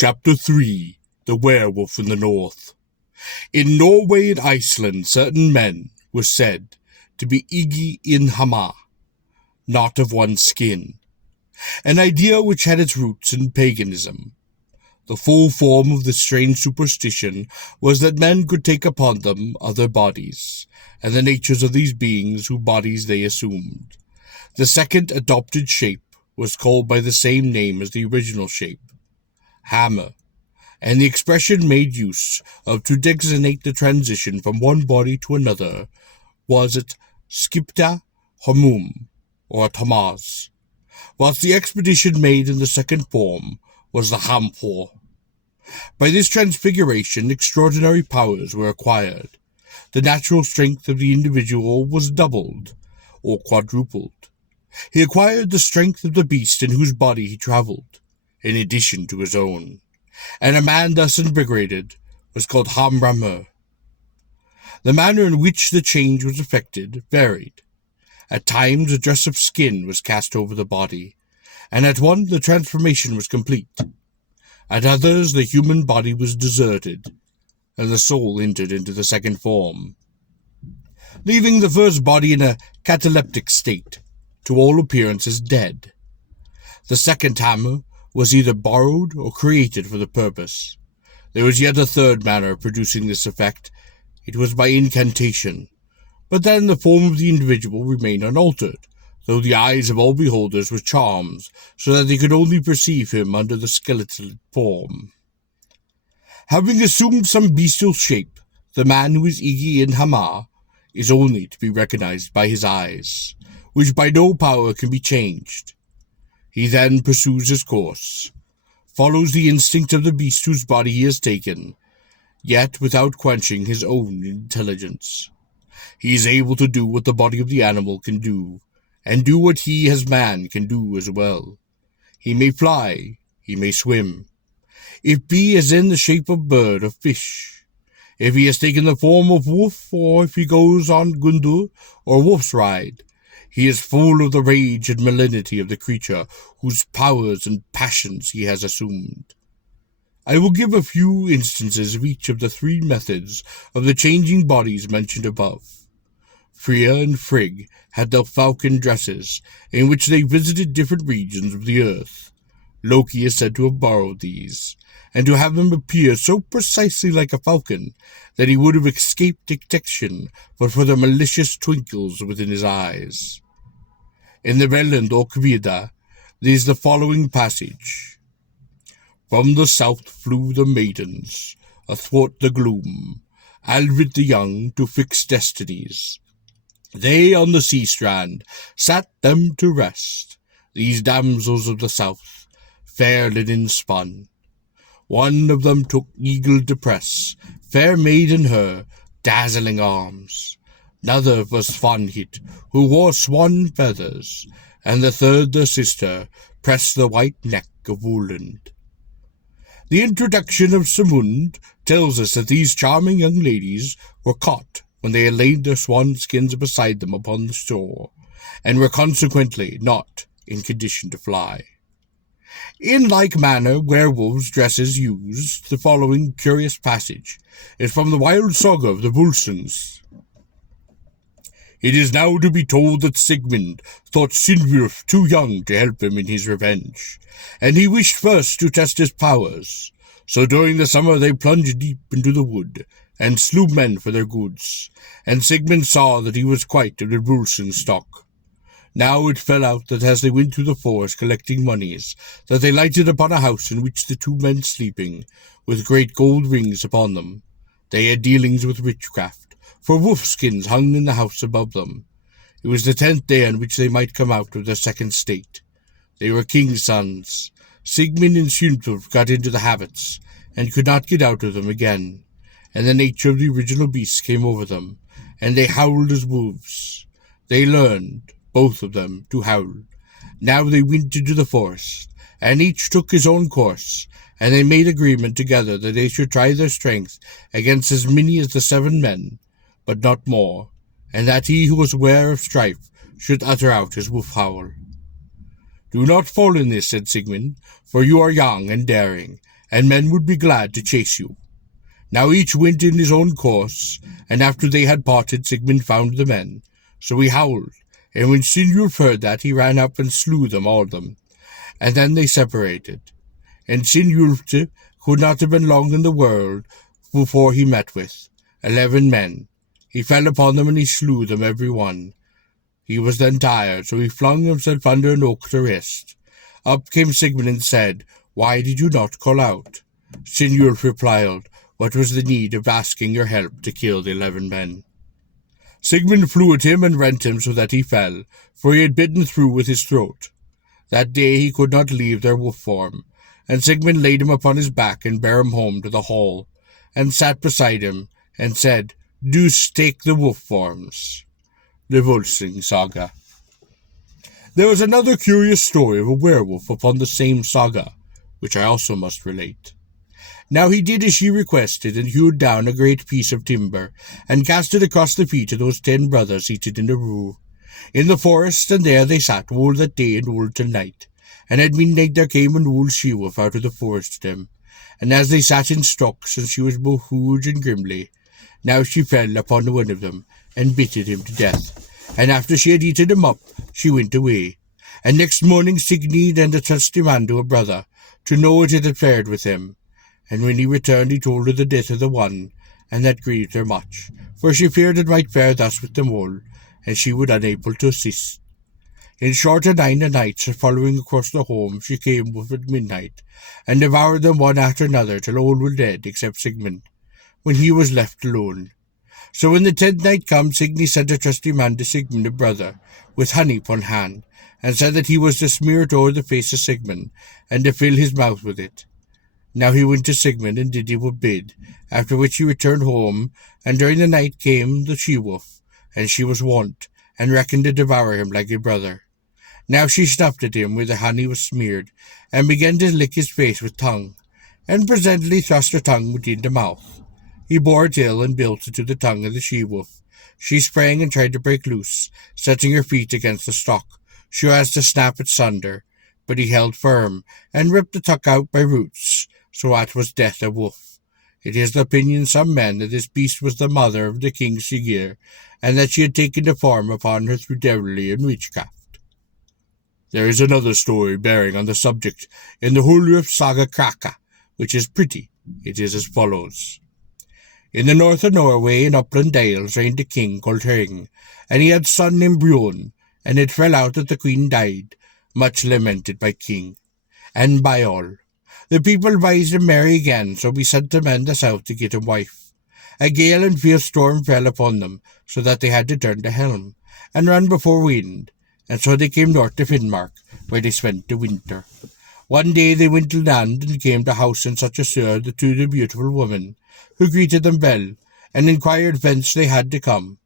Chapter 3 The Werewolf in the North. In Norway and Iceland, certain men were said to be Igi in Hama, not of one skin, an idea which had its roots in paganism. The full form of this strange superstition was that men could take upon them other bodies, and the natures of these beings whose bodies they assumed. The second adopted shape was called by the same name as the original shape, hammer, and the expression made use of to designate the transition from one body to another was it skipta homum, or tamaz, whilst the expedition made in the second form was the hamfor. By this transfiguration extraordinary powers were acquired. The natural strength of the individual was doubled, or quadrupled. He acquired the strength of the beast in whose body he travelled, in addition to his own, and a man thus invigorated was called Hamramur. The manner in which the change was effected varied. At times a dress of skin was cast over the body, and at one the transformation was complete. At others the human body was deserted, and the soul entered into the second form, leaving the first body in a cataleptic state, to all appearances dead. The second hammer was either borrowed or created for the purpose. There was yet a third manner of producing this effect. It was by incantation, but then the form of the individual remained unaltered, though the eyes of all beholders were charmed, so that they could only perceive him under the skeletal form. Having assumed some bestial shape, the man who is Igi in Hama is only to be recognized by his eyes, which by no power can be changed. He then pursues his course, follows the instinct of the beast whose body he has taken, yet without quenching his own intelligence. He is able to do what the body of the animal can do, and do what he as man can do as well. He may fly, he may swim, if be as in the shape of bird or fish, if he has taken the form of wolf, or if he goes on gundu or wolf's ride. He is full of the rage and malignity of the creature whose powers and passions he has assumed. I will give a few instances of each of the three methods of the changing bodies mentioned above. Freya and Frigg had their falcon dresses, in which they visited different regions of the earth. Loki is said to have borrowed these, and to have him appear so precisely like a falcon that he would have escaped detection but for the malicious twinkles within his eyes. In the Veland or Kvida, there is the following passage. From the south flew the maidens, athwart the gloom, Alvid the young to fix destinies. They on the sea strand sat them to rest, these damsels of the south, fair linen spun. One of them took eagle to press, fair maiden her, dazzling arms. Another was Svanhild, who wore swan feathers, and the third, their sister, pressed the white neck of Woland. The introduction of Samund tells us that these charming young ladies were caught when they had laid their swan skins beside them upon the shore, and were consequently not in condition to fly. In like manner, werewolves' dresses used. The following curious passage is from the wild saga of the Volsungs. It is now to be told that Sigmund thought Sinwulf too young to help him in his revenge, and he wished first to test his powers. So during the summer they plunged deep into the wood, and slew men for their goods, and Sigmund saw that he was quite of the Volsung stock. Now it fell out that as they went through the forest collecting moneys, that they lighted upon a house in which the two men sleeping, with great gold rings upon them. They had dealings with witchcraft, for wolf-skins hung in the house above them. It was the 10th day on which they might come out of their second state. They were king's sons. Sigmund and Sinwulf got into the habits, and could not get out of them again, and the nature of the original beasts came over them, and they howled as wolves. They learned, both of them, to howl. Now they went into the forest, and each took his own course, and they made agreement together that they should try their strength against as many as the 7 men, but not more, and that he who was aware of strife should utter out his wolf howl. Do not fall in this, said Sigmund, for you are young and daring, and men would be glad to chase you. Now each went in his own course, and after they had parted, Sigmund found the men. So he howled, and when Sinjulf heard that, he ran up and slew them all and then they separated. And Sinjulf could not have been long in the world before he met with 11 men. He fell upon them, and he slew them every one. He was then tired, so he flung himself under an oak to rest. Up came Sigmund and said, "Why did you not call out?" Sinjulf replied, "What was the need of asking your help to kill the 11 men?" Sigmund flew at him and rent him so that he fell, for he had bitten through with his throat. That day he could not leave their wolf form, and Sigmund laid him upon his back and bare him home to the hall, and sat beside him, and said, "Do take the wolf forms." The Volsung Saga. There was another curious story of a werewolf upon the same saga, which I also must relate. Now he did as she requested, and hewed down a great piece of timber, and cast it across the feet of those 10 brothers seated in a row. In the forest, and there they sat, wool that day and wool till night. And at midnight there came an old she-wolf out of the forest to them. And as they sat in stocks, and she was both huge and grimly, now she fell upon one of them, and bitted him to death. And after she had eaten him up, she went away. And next morning Signy and a trusty man to a brother, to know what it had fared with him. And when he returned, he told her the death of the one, and that grieved her much, for she feared it might fare thus with them all, and she would unable to assist. In short, a 9 nights following across the home she came with at midnight, and devoured them one after another till all were dead except Sigmund, when he was left alone. So when the 10th night come, Signy sent a trusty man to Sigmund the brother, with honey upon hand, and said that he was to smear it o'er the face of Sigmund, and to fill his mouth with it. Now he went to Sigmund, and did he was bid, after which he returned home, and during the night came the she-wolf, and she was wont, and reckoned to devour him like a brother. Now she snuffed at him where the honey was smeared, and began to lick his face with tongue, and presently thrust her tongue within the mouth. He bore it ill, and built it to the tongue of the she-wolf. She sprang and tried to break loose, setting her feet against the stock, so as to snap it sunder, but he held firm, and ripped the tuck out by roots, so that was death a wolf. It is the opinion of some men that this beast was the mother of the King Siggeir, and that she had taken the form upon her through devilry and witchcraft. There is another story bearing on the subject in the Werewolf Saga Kraka, which is pretty. It is as follows. In the north of Norway, in upland dales, reigned a king called Hring, and he had son named Bjorn, and it fell out that the queen died, much lamented by king, and by all. The people advised him marry again, so he sent the men to south to get a wife. A gale and fierce storm fell upon them, so that they had to turn the helm, and run before wind, and so they came north to Finnmark, where they spent the winter. One day they went to land, and came to house in such a sewer to the beautiful woman, who greeted them well, and inquired whence they had to come.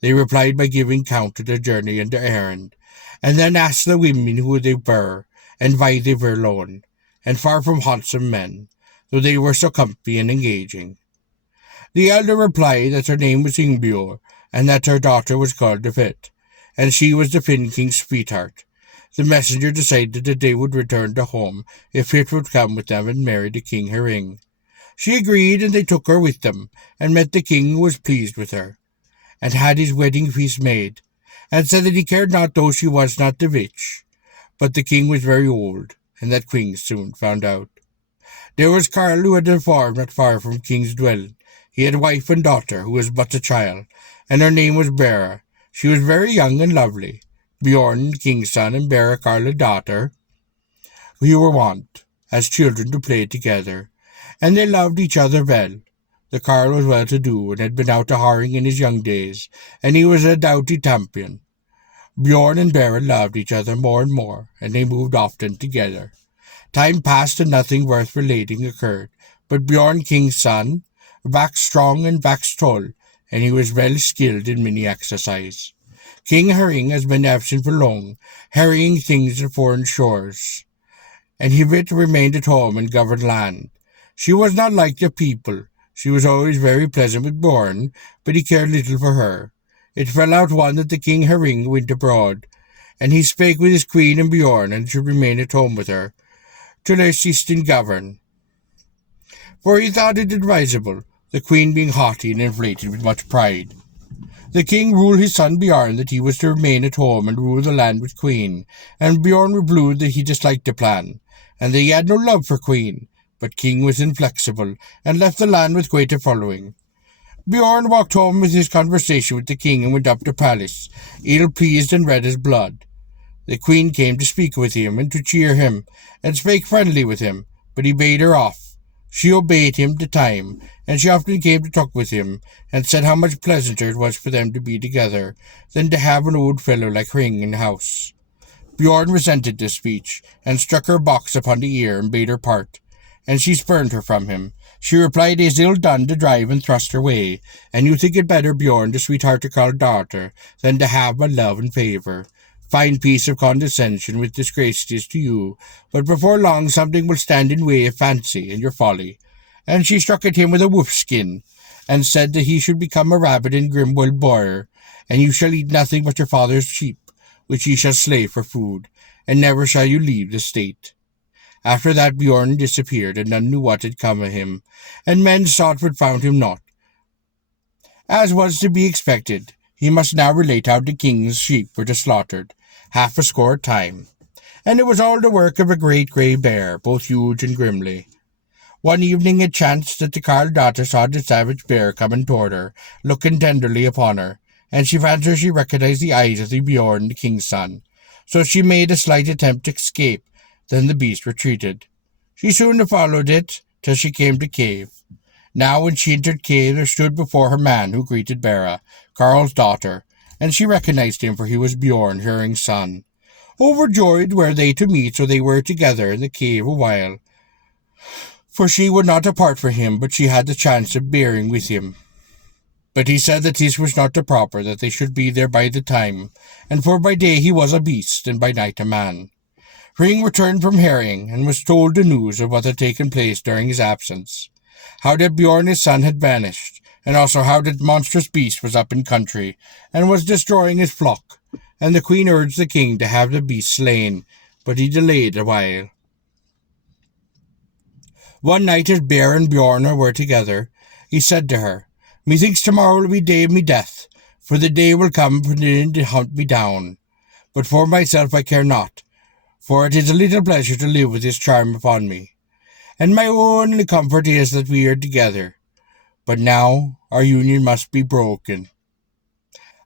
They replied by giving count of their journey and their errand, and then asked the women who they were, and why they were lone, and far from handsome men, though they were so comfy and engaging. The elder replied that her name was Ingbjorn, and that her daughter was called the Fit, and she was the Finn king's sweetheart. The messenger decided that they would return to home if Fit would come with them and marry the king Hring. She agreed, and they took her with them, and met the king, who was pleased with her, and had his wedding feast made, and said that he cared not though she was not the witch. But the king was very old, and that queen soon found out. There was Karl, who had a farm not far from king's dwelling. He had a wife and daughter, who was but a child, and her name was Bera. She was very young and lovely. Bjorn, the king's son, and Bera, Karl's daughter, who were wont, as children, to play together, and they loved each other well. The Karl was well-to-do, and had been out a-harring in his young days, and he was a doughty champion. Bjorn and Bera loved each other more and more, and they moved often together. Time passed, and nothing worth relating occurred, but Bjorn, king's son, waxed strong and waxed tall, and he was well skilled in many exercise. King Hring has been absent for long, harrying things in foreign shores, and he remained at home and governed land. She was not like the people. She was always very pleasant with Bjorn, but he cared little for her. It fell out one that the king Hring went abroad, and he spake with his queen and Bjorn, and should remain at home with her, till they ceased in govern. for he thought it advisable, the queen being haughty and inflated with much pride. The king ruled his son Bjorn that he was to remain at home and rule the land with queen, and Bjorn replied that he disliked the plan, and that he had no love for queen, but king was inflexible, and left the land with greater following. Bjorn walked home with his conversation with the king and went up to palace, ill-pleased and red as blood. The queen came to speak with him and to cheer him, and spake friendly with him, but he bade her off. She obeyed him to time, and she often came to talk with him, and said how much pleasanter it was for them to be together than to have an old fellow like Ring in the house. Bjorn resented this speech, and struck her box upon the ear and bade her part, and she spurned her from him. She replied, "It is ill done to drive and thrust her way, and you think it better, Bjorn, to sweetheart a called daughter, than to have my love and favour. Fine piece of condescension with disgrace it is to you, but before long something will stand in way of fancy and your folly." And she struck at him with a wolf skin, and said that he should become a rabbit in Grimwell Boyer, and you shall eat nothing but your father's sheep, which ye shall slay for food, and never shall you leave the state. After that Bjorn disappeared, and none knew what had come of him, and men sought but found him not. As was to be expected, he must now relate how the king's sheep were slaughtered, 60 time, and it was all the work of a great grey bear, both huge and grimly. One evening it chanced that the carle daughter saw the savage bear coming toward her, looking tenderly upon her, and she fancied she recognized the eyes of the Bjorn, the king's son. So she made a slight attempt to escape. Then the beast retreated. She soon followed it, till she came to cave. Now when she entered cave, there stood before her man who greeted Bera, Carl's daughter, and she recognized him, for he was Bjorn, her Ring's son. Overjoyed were they to meet, so they were together in the cave a while. For she would not depart from him, but she had the chance of bearing with him. But he said that this was not the proper, that they should be there by the time, and for by day he was a beast, and by night a man. Ring returned from herring, and was told the news of what had taken place during his absence, how that Bjorn his son had vanished, and also how that monstrous beast was up in country, and was destroying his flock, and the queen urged the king to have the beast slain, but he delayed a while. One night as Bear and Bjorn were together, he said to her, "Methinks tomorrow will be day of me death, for the day will come for the to hunt me down. But for myself I care not, for it is a little pleasure to live with this charm upon me. And my only comfort is that we are together. But now our union must be broken.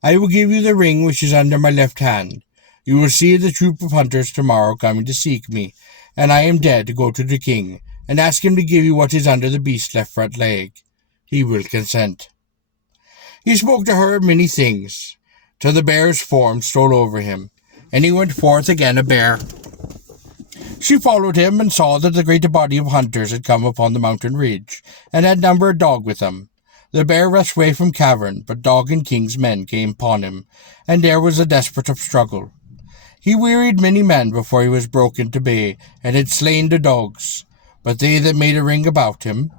I will give you the ring which is under my left hand. You will see the troop of hunters tomorrow coming to seek me, and I am dead to go to the king, and ask him to give you what is under the beast's left front leg. He will consent." He spoke to her of many things, till the bear's form stole over him, and he went forth again a bear. She followed him, and saw that the great body of hunters had come upon the mountain ridge, and had number a dog with them. The bear rushed away from cavern, but dog and king's men came upon him, and there was a desperate struggle. He wearied many men before he was broken to bay, and had slain the dogs, but they that made a ring about him,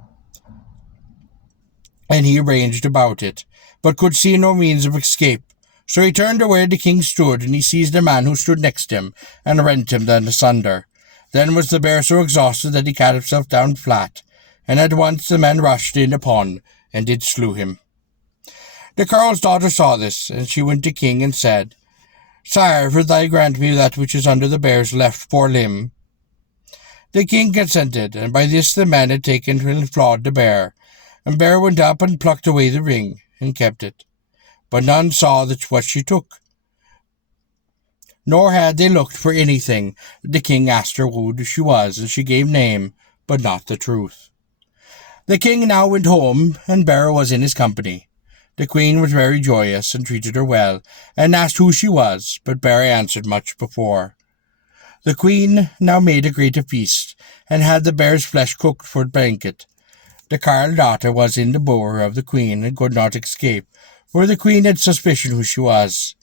and he ranged about it, but could see no means of escape. So he turned to where the king stood, and he seized the man who stood next him, and rent him then asunder. Then was the bear so exhausted that he cat himself down flat, and at once the men rushed in upon, and did slew him. The carle's daughter saw this, and she went to king, and said, "Sire, will thou grant me that which is under the bear's left fore limb?" The king consented, and by this the men had taken and flawed the bear, and bear went up and plucked away the ring, and kept it. But none saw that what she took, nor had they looked for anything. The king asked her who she was, and she gave name, but not the truth. The king now went home, and Bera was in his company. The queen was very joyous, and treated her well, and asked who she was, but Bera answered much before. The queen now made a great feast, and had the bear's flesh cooked for the banquet. The carle daughter was in the bower of the queen, and could not escape, for the queen had suspicion who she was.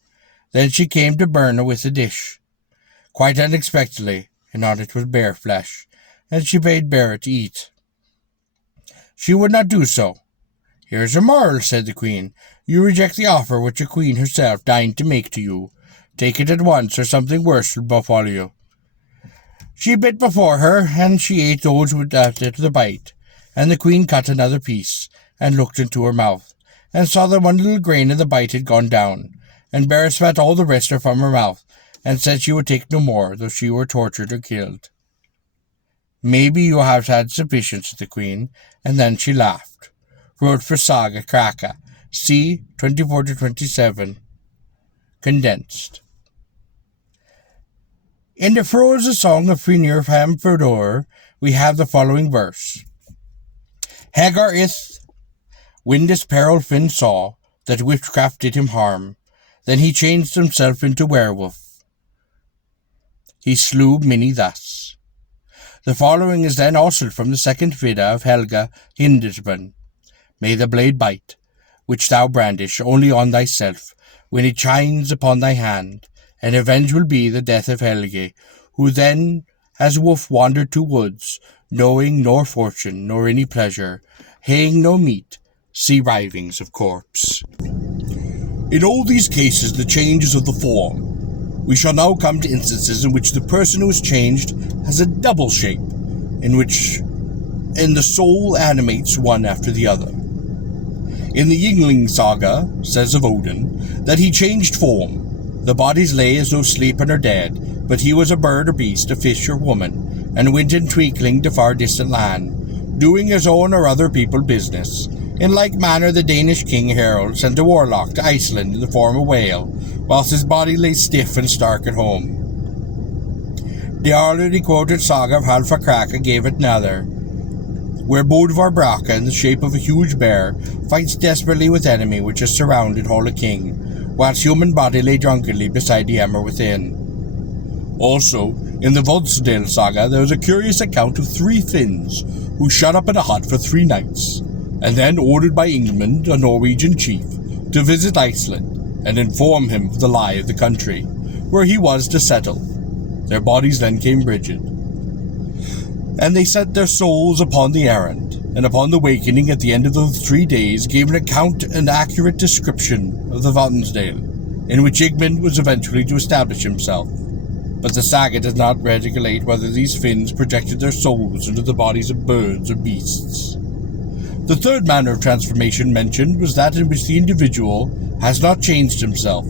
Then she came to burn her with the dish, quite unexpectedly, and on it was bear flesh, and she bade Bera to eat. She would not do so. "Here's a moral," said the queen. "You reject the offer which the queen herself deigned to make to you. Take it at once, or something worse will befall you." She bit before her, and she ate those without the bite, And the queen cut another piece, and looked into her mouth, and saw that one little grain of the bite had gone down, and Bear spat all the rest from her mouth, and said she would take no more, though she were tortured or killed. Maybe you have had sufficient, said the queen, and then she laughed. Wrote for Saga Kraka, c. 24-27, condensed. In the Froze Song of Fenir Fordor, we have the following verse. Hagar ith, when this peril Finn saw, that witchcraft did him harm, then he changed himself into werewolf. He slew many thus. The following is then also from the second Vidda of Helga Hindisman. May the blade bite, which thou brandish only on thyself, when it shines upon thy hand, and avenge will be the death of Helge, who then, as wolf wandered to woods, knowing nor fortune, nor any pleasure, haying no meat, see writhings of corpse. In all these cases the change is of the form. We shall now come to instances in which the person who is changed has a double shape, in the soul animates one after the other. In the Yngling saga, says of Odin, that he changed form. The bodies lay as though sleeping or dead, but he was a bird or beast, a fish or woman, and went in twinkling to far distant land, doing his own or other people business. In like manner the Danish king Harold sent a warlock to Iceland in the form of a whale, whilst his body lay stiff and stark at home. The already quoted saga of Halfa Kraka gave it another, where Bodvar Braka, in the shape of a huge bear, fights desperately with enemy which has surrounded Hola King, whilst human body lay drunkenly beside the Emmer within. Also, in the Vodsdale saga there is a curious account of 3 Finns, who shut up in a hut for 3 nights, and then ordered by England, a Norwegian chief, to visit Iceland, and inform him of the lie of the country, where he was to settle. Their bodies then came rigid, and they set their souls upon the errand, and upon the wakening at the end of those 3 days gave an account and accurate description of the Vatnsdale, in which Igmund was eventually to establish himself. But the saga does not regulate whether these Finns projected their souls into the bodies of birds or beasts. The third manner of transformation mentioned was that in which the individual has not changed himself,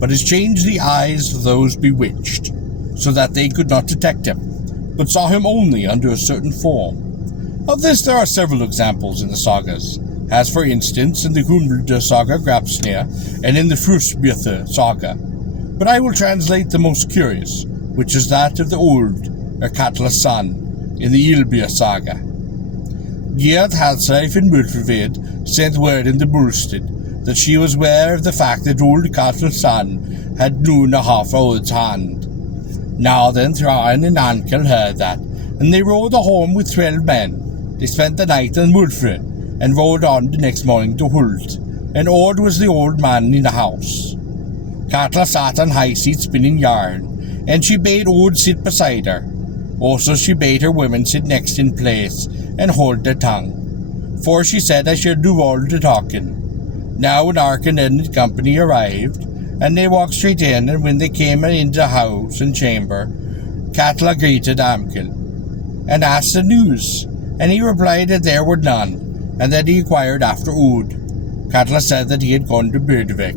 but has changed the eyes of those bewitched, so that they could not detect him, but saw him only under a certain form. Of this there are several examples in the sagas, as for instance in the Humlda saga Grapsnir and in the Frusbjörth saga. But I will translate the most curious, which is that of the old, or Katla's son, in the Ylbjörn saga. Gerd Halsreif in Mulfrvid sent word in the Bullstead that she was aware of the fact that old Katla's son had known a half Od's hand. Now then Thrain and Ankel heard that, and they rode home with 12 men. They spent the night in Mulfrid, and rode on the next morning to Hult, and Ord was the old man in the house. Katla sat on high seat spinning yarn, and she bade Ord sit beside her. Also she bade her women sit next in place, and hold their tongue. For she said I should do all the talking. Now when Arkin and his company arrived, and they walked straight in, and when they came into the house and chamber, Katla greeted Amkil, and asked the news, and he replied that there were none, and that he inquired after Ood. Katla said that he had gone to Birdvik.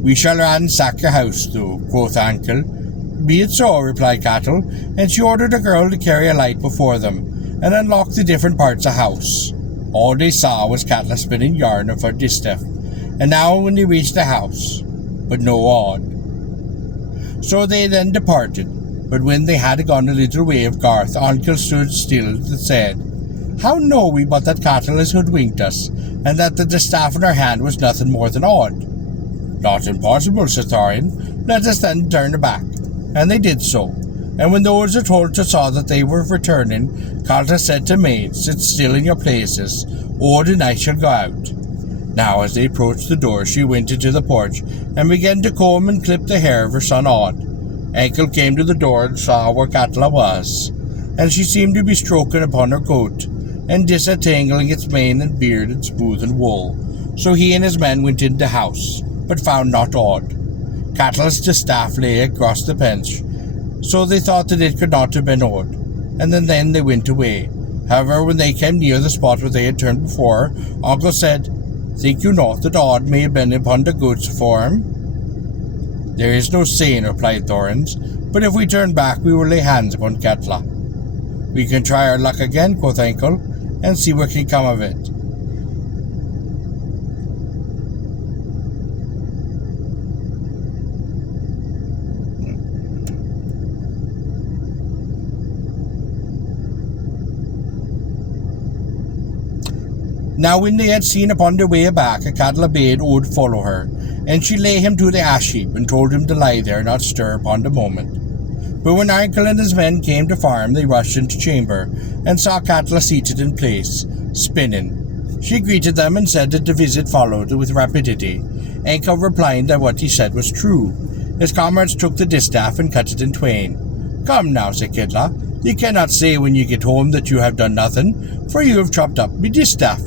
We shall ransack your house, though, quoth Ankel. Be it so, replied Katla, and she ordered a girl to carry a light before them, and unlock the different parts of the house. All they saw was Katla spinning yarn of her distaff, and now when they reached the house, but no Odd. So they then departed, but when they had gone a little way of Garth, Ankel stood still and said, How know we but that Katla has hoodwinked us, and that the distaff in her hand was nothing more than Odd? Not impossible, said Thorin. Let us then turn back. And they did so. And when those at Holter saw that they were returning, Katla said to maids, Sit still in your places, Ord and I shall go out. Now as they approached the door, she went into the porch, and began to comb and clip the hair of her son Odd. Enkel came to the door and saw where Katla was, and she seemed to be stroking upon her coat, and disentangling its mane and beard and smoothing wool. So he and his men went into the house, but found not Odd. Katla's distaff lay across the bench, so they thought that it could not have been Odd, and then they went away, However, when they came near the spot where they had turned before, Uncle said, "Think you not that odd may have been upon the goat's form?" "There is no saying," replied Thorns, "but if we turn back we will lay hands upon Katla." "We can try our luck again," quoth Uncle, "and see what can come of it." Now when they had seen upon their way back, a Katla bade Ode follow her, and she lay him to the ash heap, and told him to lie there, not stir upon the moment. But when Uncle and his men came to farm, they rushed into chamber, and saw Katla seated in place, spinning. She greeted them, and said that the visit followed with rapidity, Uncle replying that what he said was true. His comrades took the distaff and cut it in twain. "Come now," said Katla, "ye cannot say when ye get home that you have done nothing, for you have chopped up me distaff."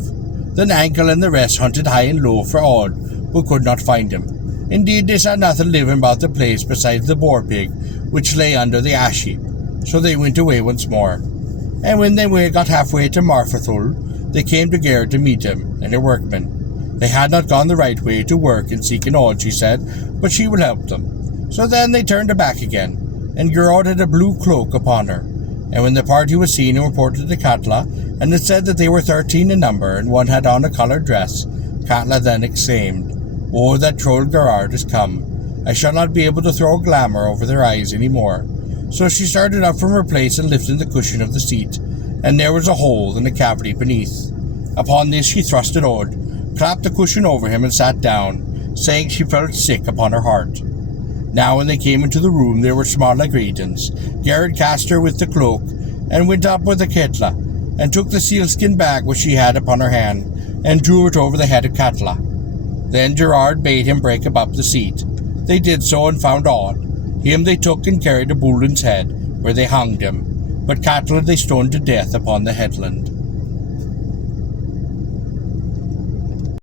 Then Uncle and the rest hunted high and low for Odd, but could not find him. Indeed, they saw nothing living about the place besides the boar-pig, which lay under the ash heap. So they went away once more. And when they got halfway to Marfathul, they came to Gerd to meet him and her workmen. They had not gone the right way to work in seeking Odd, she said, but she would help them. So then they turned her back again, and Gerard had a blue cloak upon her. And when the party was seen and reported to Katla, and it said that they were 13 in number, and one had on a coloured dress, Katla then exclaimed, "Oh, that troll Gerard is come. I shall not be able to throw glamour over their eyes any more." So she started up from her place and lifted the cushion of the seat, and there was a hole in the cavity beneath. Upon this she thrusted Odd, clapped the cushion over him, and sat down, saying she felt sick upon her heart. Now when they came into the room, they were small like ravens. Gerard cast her with the cloak, and went up with the Katla, and took the sealskin bag which she had upon her hand, and drew it over the head of Katla. Then Gerard bade him break up the seat. They did so, and found Odd. Him they took and carried to Bullun's head, where they hanged him, but Katla they stoned to death upon the headland.